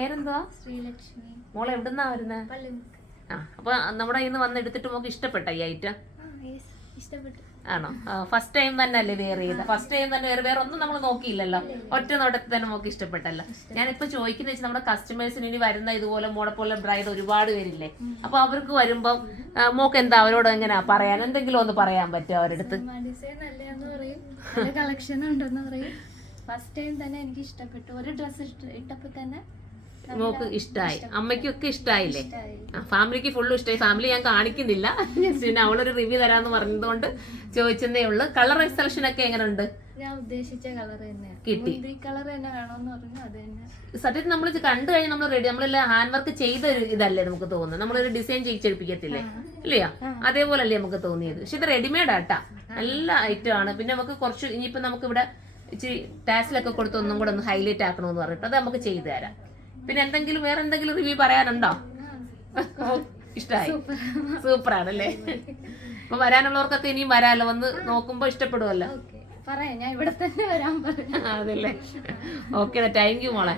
പേരെന്തുവാ? ശ്രീലക്ഷ്മി. മോളെ എവിടുന്നാ വരുന്നേ? അപ്പൊ നമ്മുടെ ഇന്ന് വന്ന് എടുത്തിട്ട് മോക്ക് ഇഷ്ടപ്പെട്ട ഈ ഐറ്റം? ഇഷ്ടപ്പെട്ടു. ആണോ? ഫസ്റ്റ് ടൈം തന്നെ അല്ലേ വെയർ ചെയ്ത്? ഫസ്റ്റ് ടൈം തന്നെ വേറെ ഒന്നും നമ്മൾ നോക്കിയില്ലല്ലോ, ഒറ്റ നോട്ടത്തിൽ തന്നെ മോക്ക് ഇഷ്ടപ്പെട്ടല്ലോ. ഞാനിപ്പോ ചോദിക്കുന്ന വെച്ചാൽ നമ്മുടെ കസ്റ്റമേഴ്സിന് ഇനി വരുന്ന ഇതുപോലെ മോളെ പോലെ ബ്രൈഡ് ഒരുപാട് പേരില്ലേ, അപ്പൊ അവർക്ക് വരുമ്പം മോക്ക് എന്താ അവരോട് എങ്ങനെയാ പറയാൻ, എന്തെങ്കിലും ഒന്ന് പറയാൻ പറ്റുമോ അവരടുത്ത്? ഡിസൈൻ നല്ലതെന്ന് പറയും, നല്ല കളക്ഷൻ ഉണ്ടെന്ന് പറയും. ഫസ്റ്റ് ടൈം തന്നെ എനിക്ക് ഇഷ്ടപ്പെട്ടു. ഒരു ഡ്രസ് ഇട്ടപ്പോ തന്നെ മോക്ക് ഇഷ്ടമായി, അമ്മയ്ക്കും ഒക്കെ ഇഷ്ടമായില്ലേ? ഫാമിലിക്ക് ഫുള്ളും ഇഷ്ടമായി. ഫാമിലി ഞാൻ കാണിക്കുന്നില്ല, പിന്നെ അവളൊരു റിവ്യൂ തരാന്ന് പറഞ്ഞതുകൊണ്ട് ചോദിച്ചതേ ഉള്ളു. കളർ സെലക്ഷൻ ഒക്കെ എങ്ങനെയുണ്ട്? ഞാൻ ഉദ്ദേശിച്ച കളർ തന്നെയാണ് കിട്ടി. കളർ തന്നെ വേണമെന്ന് പറഞ്ഞു. അത് തന്നെ സത്യത്തിൽ നമ്മൾ കണ്ടു കഴിഞ്ഞാൽ നമ്മൾ റെഡി, നമ്മളെല്ലാം ഹാൻഡ് വർക്ക് ചെയ്ത ഒരു ഇതല്ലേ നമുക്ക് തോന്നുന്നത്, നമ്മളൊരു ഡിസൈൻ ചെയ്യിച്ചെടുപ്പിക്കത്തില്ലേ, ഇല്ലയോ? അതേപോലെ അല്ലേ നമുക്ക് തോന്നിയത്. പക്ഷെ ഇത് റെഡിമെയ്ഡ് ആട്ടാ, നല്ല ഐറ്റം ആണ്. പിന്നെ നമുക്ക് കുറച്ച് ഇനിയിപ്പോ നമുക്ക് ഇവിടെ ഇച്ചിരി ടാസിലൊക്കെ കൊടുത്ത് ഒന്നും കൂടെ ഒന്ന് ഹൈലൈറ്റ് ആക്കണമെന്ന് പറഞ്ഞിട്ട് അത് നമുക്ക് ചെയ്തു തരാം. പിന്നെ എന്തെങ്കിലും വേറെ എന്തെങ്കിലും റിവ്യൂ പറയാനുണ്ടോ? ഇഷ്ടമായി, സൂപ്പറാണല്ലേ? അപ്പൊ വരാനുള്ളവർക്കൊക്കെ ഇനിയും വരാമല്ലോ, വന്ന് നോക്കുമ്പോ ഇഷ്ടപ്പെടുമല്ലോ. പറയാം, ഞാൻ ഇവിടെ തന്നെ വരാൻ പറഞ്ഞു. അതല്ലേ? ഓക്കെ, താങ്ക് യു മോളെ.